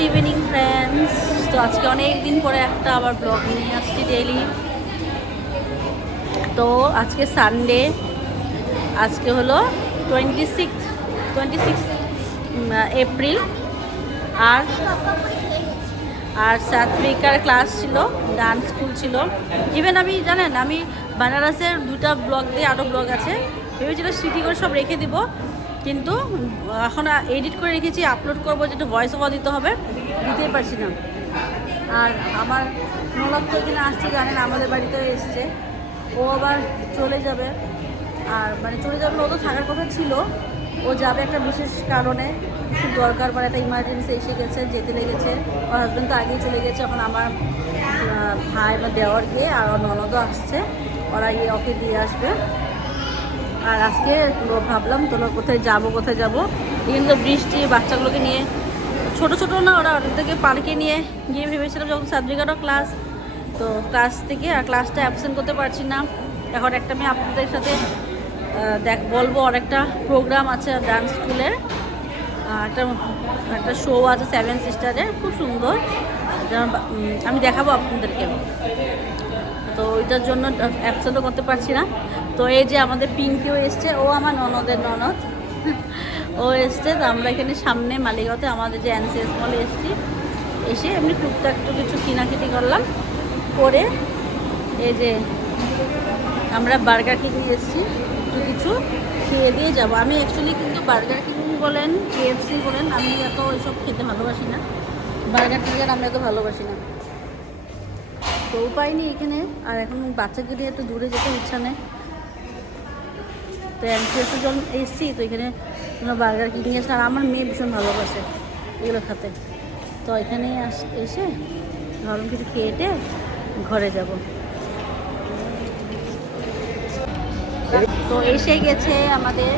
Good evening friends. তো আজকে অনেক দিন পরে একটা আবার ব্লগ নিয়ে আসছি ডেইলি। তো আজকে সানডে, আজকে হলো 26 এপ্রিল। আর সাত্বিকার ক্লাস ছিল, ডান্স স্কুল ছিল। ইভেন আমি জানেন আমি বানারসের 2টা ব্লগ দিয়ে আরও ব্লগ আছে, ভেবেছিল স্মৃতি করে সব রেখে দিব, কিন্তু এখন এডিট করে রেখেছি, আপলোড করবো, যেটা ভয়েস ওভার দিতে হবে, দিতেই পারছি না। আর আমার ননদ তো এখানে আসছে, জানেন আমাদের বাড়িতে এসছে, ও আবার চলে যাবে। আর মানে চলে যাবে না, ও তো থাকার কথা ছিল, ও যাবে একটা বিশেষ কারণে, খুব দরকার পড়ে, একটা ইমার্জেন্সি এসে গেছে, যেতে লেগেছে। ওর হাজব্যান্ড তো আগেই চলে গেছে, এখন আমার ভাই বা দেওয়ার গিয়ে আর ওর ননদও আসছে, ওরা গিয়ে ওকে দিয়ে আসবে। আর আজকে ভাবলাম তোরা কোথায় যাবো, কিন্তু বৃষ্টি, বাচ্চাগুলোকে নিয়ে, ছোটো না ওরা, ওদের থেকে পার্কে নিয়ে গিয়ে ভেবেছিলাম যখন সাতবিকারও ক্লাস, তো ক্লাস থেকে আর ক্লাসটা অ্যাবসেন্ট করতে পারছি না। এখন একটা মেয়ে আপনাদের সাথে বলবো, আর একটা প্রোগ্রাম আছে ডান্স স্কুলের, একটা শো আছে 7 সিস্টারের, খুব সুন্দর, আমি দেখাবো আপনাদেরকে। তো ওইটার জন্য অ্যাবসেন্টও করতে পারছি না। তো এই যে আমাদের পিঙ্কিও এসছে, ও আমার ননদের ননদ, ও এসছে। তো আমরা এখানে সামনে মালিগাঁওতে আমাদের যে এনসিএস মলে এসেছি, এসে এমনি টুকটাক একটু কিছু কেনাকাটি করলাম, করে এই যে আমরা বার্গার কিং নিয়ে এসেছি, একটু কিছু খেয়ে দিয়ে যাবো। আমি অ্যাকচুয়ালি কিন্তু বার্গার কিং বলেন, কেএফসি বলেন, আমি এত ওইসব খেতে ভালোবাসি না, বার্গার টার্গার আমি এত ভালোবাসি না। তো উপায় নেই এখানে, আর এখন বাচ্চাকে নিয়ে একটু দূরে যেতে ইচ্ছা নেই। তো এনসিএসে যখন এসেছি, তো এখানে বার্গার কিং নিয়ে আসলে, আর আমার মেয়ে ভীষণ ভালোবাসে এগুলো খেতে। তো এখানেই এসে ভালো কিছু খেয়েটে ঘরে যাব। তো এসে গেছে আমাদের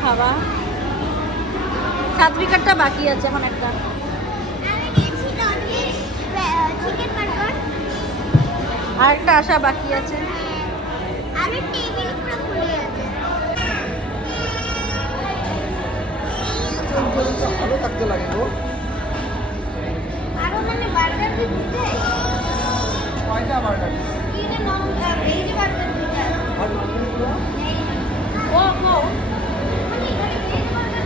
খাওয়া, সাতবিকারটা বাকি আছে এখন একটা। আর একটা আসা বাকি আছে। ভালো থাকতে লাগে গো। আরো মানে বার্গার দিতে কয়টা বার্গার? কিনে নাও, এই যে বার্গার দিতে আর নরমালগুলো ও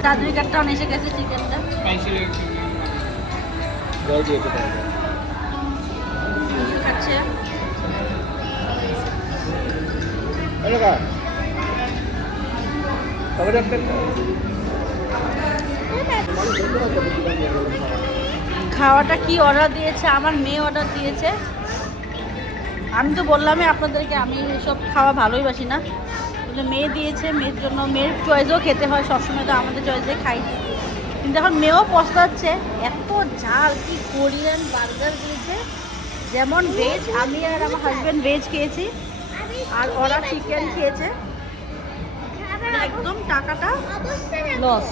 সাতবিকারটা অনেক এসে গেছে, চিকেনটা জল দিয়ে খেতে হবে। খাচ্ছে। এলাকা তবে একটা খাওয়াটা কি অর্ডার দিয়েছে, আমার মেয়ে অর্ডার দিয়েছে। আমি তো বললামই আপনাদেরকে, আমি এসব খাওয়া ভালোই বাসি না, মেয়ে দিয়েছে, মেয়ের জন্য, মেয়ের চয়েসও খেতে হয় সবসময়, তো আমাদের চয়েসে খাই। কিন্তু এখন মেয়েও পস্তাচ্ছে, এত ঝাল, কি কোরিয়ান বার্গার দিয়েছে, যেমন ভেজ, আমি আর আমার হাজব্যান্ড ভেজ খেয়েছি, আর ওরা চিকেন খেয়েছে। একদম টাকাটা লস,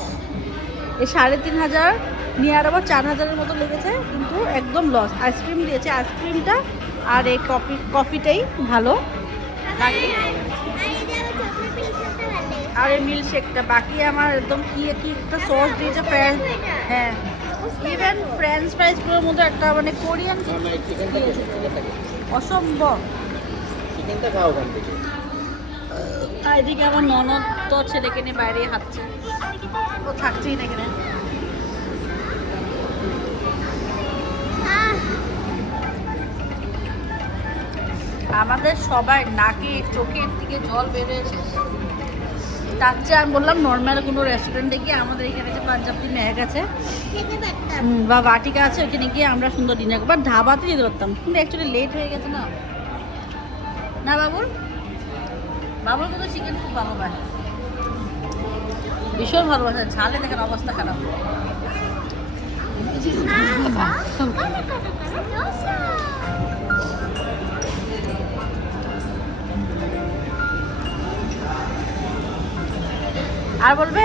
এই 3500 নিয়ে আর আবার 4000-এর মতো লেগেছে, কিন্তু একদম লস। আইসক্রিম দিয়েছে, আইসক্রিমটা আর এই কফিটাই ভালো, আর এই মিল্কশেকটা বাকি। আমার একদম কি একটা সস দিয়েছে, হ্যাঁ, ইভেন ফ্রেঞ্চ ফ্রাইসগুলোর মধ্যে একটা মানে কোরিয়ান অসম্ভব। চিকেনটা খাও ওখান থেকে। আর এদিকে আমার ননদ তো ছেলেকে নিয়ে বাইরে হাঁটছে, ও থাকছেই না এখানে। আমাদের সবাই নাকে চোখের দিকে জল বেরিয়েছে। তার চেয়ে আমি বললাম নর্মাল কোনো রেস্টুরেন্টে গিয়ে, আমাদের এখানে যে পাঞ্জাবি ম্যাগ আছে বা বাটিকা আছে, ওইখানে গিয়ে আমরা সুন্দর ডিনার করবো, ধাবাতে যেতে পারতাম, কিন্তু অ্যাকচুয়ালি লেট হয়ে গেছে না। না বাবুল কিন্তু চিকেন খুব ভালোবাসে, ভীষণ ভালোবাসে, ঝালে দেখেন অবস্থা খারাপ। আর বলবে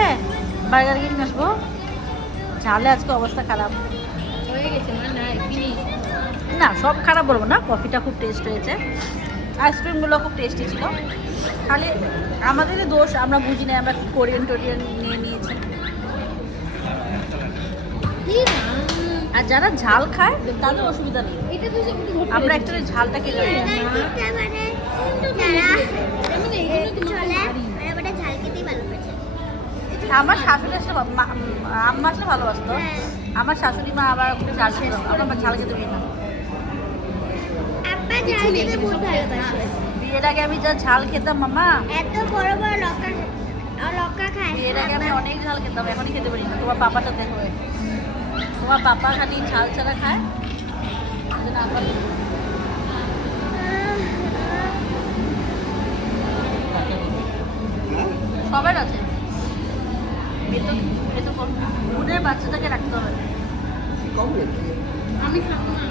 বার্গার কিং আসবো, ঝালে আজকে অবস্থা খারাপ হয়ে গেছে। না সব খারাপ বলবো না, কফিটা খুব টেস্ট হয়েছে, আইসক্রিমগুলো খুব টেস্টি ছিল, খালি আমাদেরই দোষ, আমরা বুঝি না, আমরা কোরিয়ান টোরিয়ান নিয়ে নিয়েছি। আর যারা ঝাল খায় তাদের অসুবিধা নেই। আমরা একটা ঝালটা খেলে মানে যারা চলে ওটা ঝাল খেতেই ভালোবাসে। আমার শাশুড়ি আসলে আম্মা আসলে ভালোবাসতো। আমার শাশুড়ি মা আবার একটু ঝাল খেতে আমরা ঝাল খেতে পারি না। আব্বা ঝাল খেতে বহুত ভালোবাসে। বিয়ের আগে আমি যা ঝাল খেতাম মামা, এত বড় বড় লঙ্কা খায়। বিয়ের আগে আমি অনেক ঝাল খেতাম, এখনই খেতে পারি না। তোমার পাপাটা দেখবে, তোমার পাপা খালি ঝাল ছাড়া খায়। ওই জন্য আব্বা সবার আছে। ফুডের বাচ্চাটাকে রাখতে হবে। আমি খাবো না।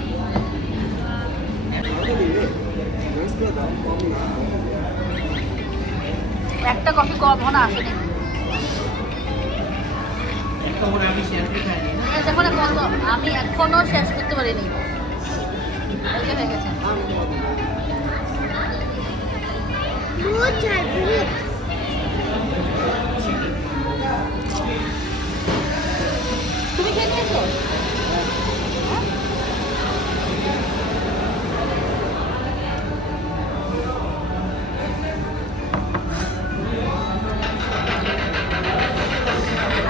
একটা কফি কম না আসেনি। দেখো না কত, আমি এখনো শেষ করতে পারিনি। হয়ে গেছে। বহুত ঝাল বহুত। তুমি খেয়ে নিয়েছো?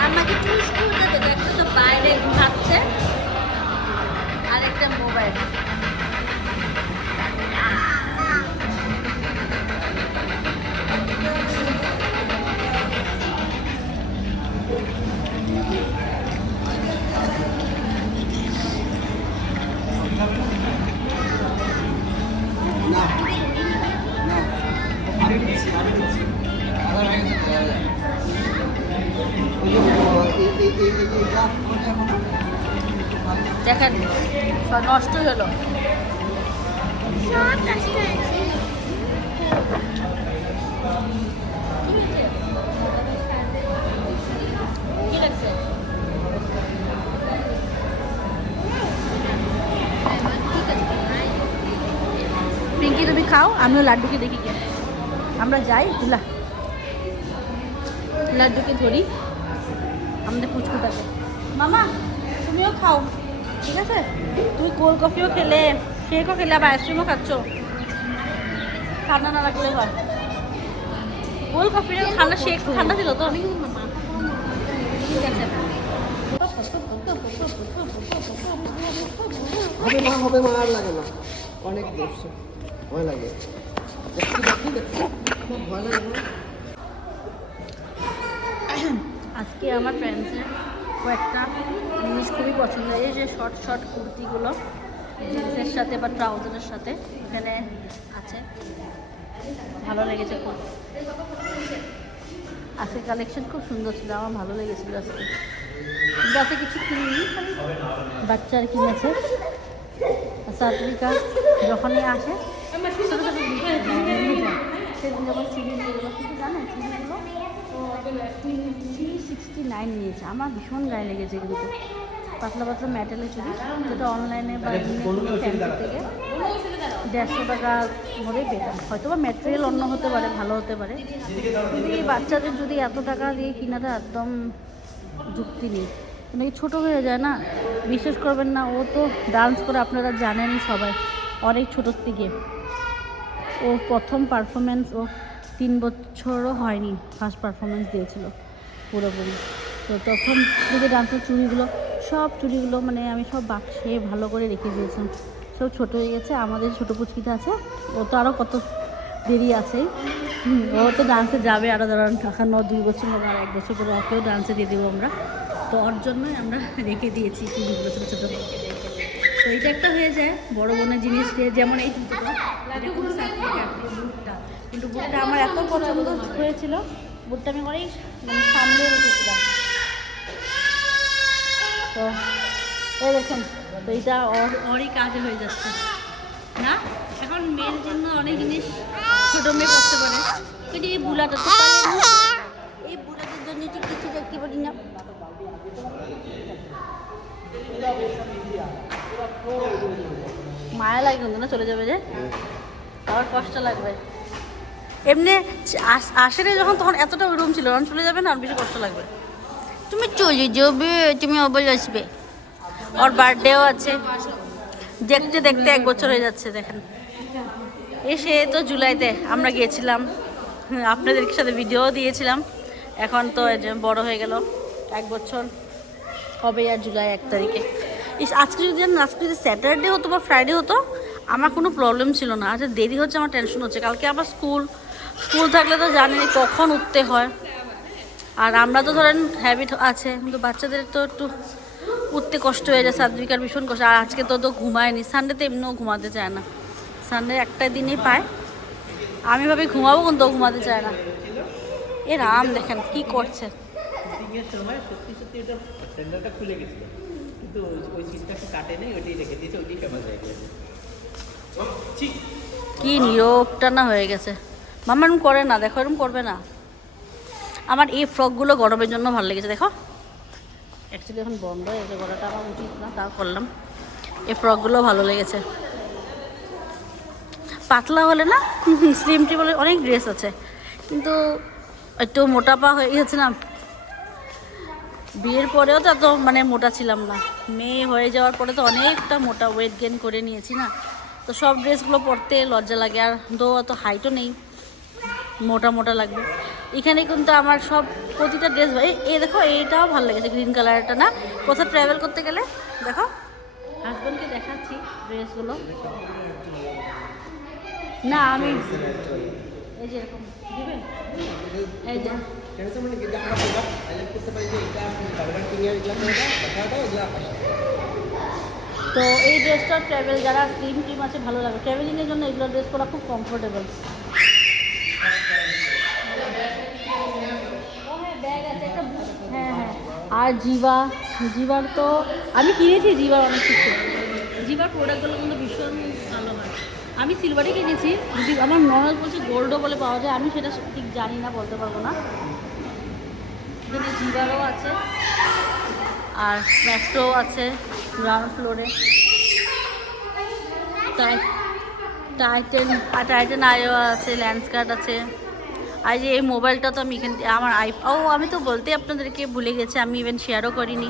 আমাকে পুশ করতে তো একটা তো বাইরে ঘুমাচ্ছে আর একটা মোবাইল। দেখেন সব নষ্ট হলো। সব নষ্ট হয়েছে। কি লাগছে? পিঙ্কি তুমি খাও, আমিও লাড্ডুকে দেখি কে। আমরা যাই লাড্ডুকে ধরি আমাদের পুচকুটাকে। মামা তুমিও খাও, ঠিক আছে? তুমি কোল্ড কফিও খেলে, শেকও খেলে, আবার আইসক্রিমও খাচ্ছ। ঠান্ডা না লাগলে হয়। কোল্ড কফিটা ঠান্ডা, শেক ঠান্ডা ছিল তো। ঠিক আছে। হবে মা আর লাগে না, অনেক দেখছো ভয় লাগে। ভয় লাগে না। আজকে আমার ফ্রেন্ডসের কয়েকটা জিনিস খুবই পছন্দ। এই যে শর্ট শর্ট কুর্তিগুলো জিন্সের সাথে বা ট্রাউজারের সাথে এখানে আছে, ভালো লেগেছে খুব। আজকে কালেকশন খুব সুন্দর ছিল, আমার ভালো লেগেছিল আজকে। কিন্তু আজকে কিছু কিনিনি, খালি বাচ্চার কিনেছে। সাত্বিকা যখনই আসে ছোটো ছোটো নিয়ে যায়, সেদিন যখন সিডি নিয়ে গেলো, কিন্তু জানেন সিডিগুলো 369 নিয়েছে। আমার ভীষণ গায়ে লেগেছে কিন্তু। পাতলা পাতলা মেটালের চুড়ি, যেটা অনলাইনে বা ফ্যান্সি থেকে 150 টাকা ধরেই পেতাম। হয়তো বা ম্যাটেরিয়াল অন্য হতে পারে, ভালো হতে পারে, কিন্তু এই বাচ্চাদের যদি এত টাকা দিয়ে কিনাটা একদম যুক্তি নেই। মানে ছোটো হয়ে যায় না, বিশ্বাস করবেন না, ও তো ডান্স করে আপনারা জানেনই সবাই অনেক ছোটোর থেকে। ও প্রথম পারফরমেন্স ও 3 বছরও হয়নি, ফার্স্ট পারফরমেন্স দিয়েছিল পুরোপুরি। তো তখন যদি ডান্সের সব চুড়িগুলো মানে আমি সব বাক্সে ভালো করে রেখে দিয়েছিলাম। সব ছোটো হয়ে গেছে। আমাদের ছোটো পুচকিটা আছে, ও তো আরও কত দেরি আছে। ও তো ডান্সে যাবে আরও, ধরেন এখন 2 বছর হবে, আর 1 বছর পরে ওকেও ডান্সে দিয়ে দেবো আমরা। তো ওর জন্যই আমরা রেখে দিয়েছি চুড়িগুলো ছোটো ছোটো। তো এইটা একটা হয়ে যায় বড় বোনের জিনিস। যেমন এই জুতোটা, বুটটা, কিন্তু বুটটা আমার এত পছন্দ হয়েছিল, বুটটা আমি অনেক মানে সামনে রেখেছিলাম। তো এই দেখুন, তো এইটা ওরই কাজে হয়ে যাচ্ছে না। এখন মেয়ের জন্য অনেক জিনিস ছোটো মেয়ে করতে পারে, কিন্তু এই বুলাটা তো পারে না। এই বুলাটার জন্য ঠিক কিছু দেখতে পারি না। মায়া লাগে কিন্তু না, চলে যাবে যে, আবার কষ্ট লাগবে। এমনি আসেনি যখন, তখন এতটা রুম ছিল, যখন চলে যাবে না আর বেশি কষ্ট লাগবে। তুমি চলে যাবে, তুমি আবার আসবে। ওর বার্থডেও আছে, দেখতে দেখতে 1 বছর হয়ে যাচ্ছে। দেখেন সে তো জুলাইতে আমরা গিয়েছিলাম, আপনাদের সাথে ভিডিও দিয়েছিলাম। এখন তো এই যে বড় হয়ে গেল, 1 বছর হবে আর জুলাই 1 তারিখে। আজকে যদি স্যাটারডে হতো বা ফ্রাইডে হতো আমার কোনো প্রবলেম ছিল না। আচ্ছা দেরি হচ্ছে আমার টেনশন হচ্ছে, কালকে আবার স্কুল থাকলে তো জানেনি কখন উঠতে হয়। আর আমরা তো ধরেন হ্যাবিট আছে, কিন্তু বাচ্চাদের তো একটু উঠতে কষ্ট হয়ে যায়, সাত্বিকার ভীষণ কষ্ট। আর আজকে তো ঘুমায়নি, সানডেতে এমনিও ঘুমাতে চায় না, সানডে একটা দিনই পায়। আমি ভাবি ঘুমাবো কিন্তু ঘুমাতে চায় না। এ রাম দেখেন কি করছে। সময় সত্যি সত্যি ওটা সেন্টারটা খুলে গেছিল, কিন্তু ওই সিটটাকে কাটে নেই, ওইটাই রেখে দিয়েছে, ওইটাই ফেমাস হয়ে গেছে। কি নিরবটা না হয়ে গেছে। মামা এরকম করে না, দেখো এরকম করবে না। আমার এই ফ্রকগুলো গরমের জন্য ভালো লেগেছে। দেখো অ্যাকচুয়ালি এখন বন্ধ হয়ে গেছে, গলাটা আমার উচিত না, তাও করলাম। এই ফ্রকগুলো ভালো লেগেছে, পাতলা হলে না স্লিম টি বলে অনেক ড্রেস আছে, কিন্তু একটু মোটা পা হয়ে গেছে না। বিয়ের পরেও তো এত মানে মোটা ছিলাম না, মেয়ে হয়ে যাওয়ার পরে তো অনেকটা মোটা ওয়েট গেইন করে নিয়েছি না, তো সব ড্রেসগুলো পরতে লজ্জা লাগে। আর দো অত হাইটও নেই, মোটা মোটা লাগবে। এখানে কিন্তু আমার সব প্রতিটা ড্রেস এই দেখো এইটাও ভালো লেগেছে, গ্রিন কালারটা না। কোথাও ট্রাভেল করতে গেলে দেখো, হাজব্যান্ডকে দেখাচ্ছি ড্রেসগুলো। না আমি এই যে এরকম দিবেন, এই যে তো এই ড্রেসটা ট্রাভেল যারা স্লিম টিম আছে ভালো লাগে, ট্রাভেলিংয়ের জন্য এগুলো ড্রেস পরা খুব কমফোর্টেবল। ব্যাগ আছে একটা, হ্যাঁ হ্যাঁ। আর জিভার তো আমি কিনেছি, জিভার অনেক কিছু, জিভার প্রোডাক্টগুলো কিন্তু ভীষণ ভালো হয়। আমি সিলভারই কিনেছি, যদি আমার ননদ বলছে গোল্ডও বলে পাওয়া যায়, আমি সেটা ঠিক জানি না, বলতে পারবো না। এখানে জিভারও আছে আর ম্যাক্সও আছে গ্রাউন্ড ফ্লোরে। টাইটেন আইও আছে, ল্যান্ডস্কার্ট আছে। আর যে এই মোবাইলটা তো আমি এখান থেকে আমার আমি তো বলতে আপনাদেরকে ভুলে গেছি, আমি ইভেন শেয়ারও করিনি।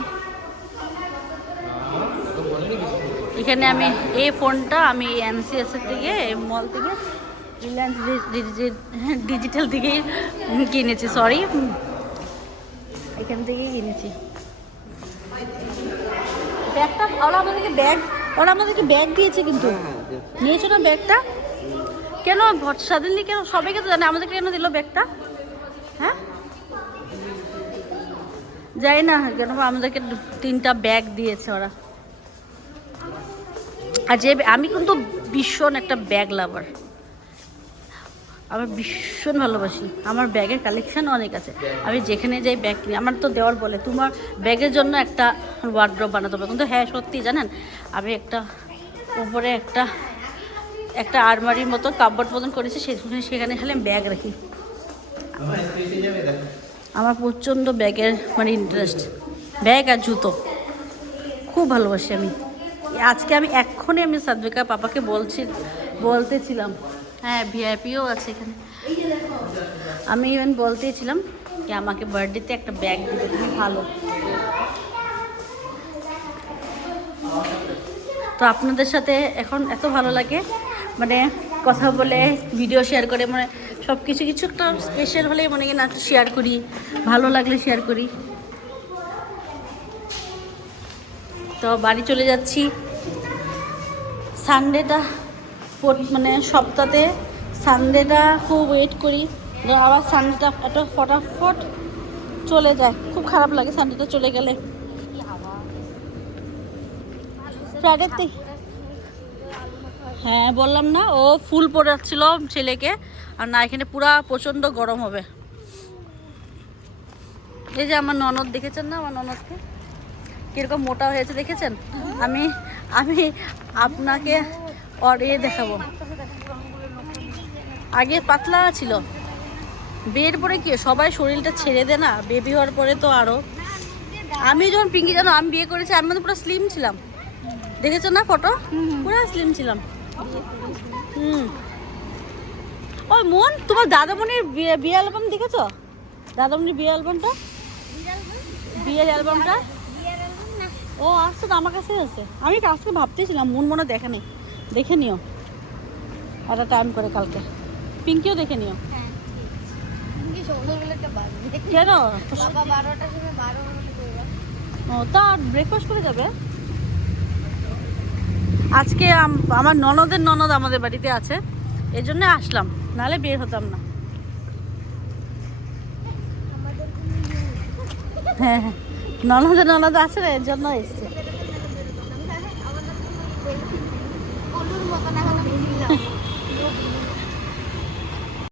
এখানে আমি এই ফোনটা আমি এনসিএসের থেকে মল থেকে রিলায়েন্স ডিজিটাল থেকেই কিনেছি, সরি এখান থেকেই কিনেছি। ব্যাগটা ওরা আমাদেরকে ব্যাগ দিয়েছে, কিন্তু নিয়েছো না ব্যাগটা? কেন সাডেনলি কেন সবাইকে তো জানে, আমাদেরকে কেন দিল ব্যাগটা? হ্যাঁ যাই না কেন আমাদেরকে 3টা ব্যাগ দিয়েছে ওরা। আর যে আমি কিন্তু ভীষণ একটা ব্যাগ লাভার, আমার ভীষণ ভালোবাসি, আমার ব্যাগের কালেকশন অনেক আছে। আমি যেখানে যাই ব্যাগ কিনি, আমার তো দেওয়ার বলে তোমার ব্যাগের জন্য একটা ওয়ার্ড্রপ বানাতে হবে, কিন্তু হ্যাঁ সত্যি জানেন আমি একটা উপরে একটা আলমারির মতো কাপবোর্ড মতন করেছি, সেখানে খালি ব্যাগ রাখি। আমার প্রচণ্ড ব্যাগের মানে ইন্টারেস্ট, ব্যাগ আর জুতো খুব ভালোবাসি আমি। আজকে আমি এক্ষুনি আমি সাদবিকা পাপাকে বলতেছিলাম, হ্যাঁ ভিআইপিও আছে এখানে। আমি ইভেন বলতেছিলাম যে আমাকে বার্থডেতে একটা ব্যাগ দিবে, তুমি ভালো। তো আপনাদের সাথে এখন এত ভালো লাগে মানে কথা বলে, ভিডিও শেয়ার করে, মানে সব কিছু একটা স্পেশাল হলে মনে হয় না শেয়ার করি, ভালো লাগলে শেয়ার করি। তো বাড়ি চলে যাচ্ছি। সানডেটা মানে সপ্তাহে সানডেটা খুব ওয়েট করি, আবার সানডেটা এত ফটাফট চলে যায়, খুব খারাপ লাগে সানডেটা চলে গেলে। ফ্রাইডেতে হ্যাঁ বললাম না, ও ফুল পড়াচ্ছিল ছেলেকে, আর না এখানে পুরা প্রচণ্ড গরম হবে। এই যে আমার ননদ দেখেছেন না, আমার ননদকে কীরকম মোটা হয়েছে দেখেছেন? আমি আপনাকে দেখাবো। আগে পাতলা ছিল, বিয়ের পরে কি সবাই শরীরটা ছেড়ে দেয় না, বেবি হওয়ার পরে তো আরও। আমি যখন পিঙ্কি জানো আমি বিয়ে করেছি, আমি তো পুরো স্লিম ছিলাম, দেখেছো না ফটো, পুরো স্লিম ছিলাম। ওই মন তোমার দাদামণির বিয়ে অ্যালবাম দেখেছো? দাদামণির বিয়ে অ্যালবামটা, বিয়ের অ্যালবামটা ও আসছে তো আমার কাছেই আছে। আমি আজকে ভাবতেছিলাম মন মনে দেখে নিও একটা টাইম করে কালকে। পিঙ্কিও দেখে নিও। হ্যাঁ কি সকালবেলা একটা বাজে কেন? বাবা 12টার সময় 12 মিনিট করবে। ও তা ব্রেকফাস্ট করে যাবে। আজকে আমার ননদের ননদ আমাদের বাড়িতে আছে, এই জন্য আসলাম, নাহলে বের হতাম না। আমাদের হ্যাঁ ননদের ননদ আছে না, এর জন্য এসছে।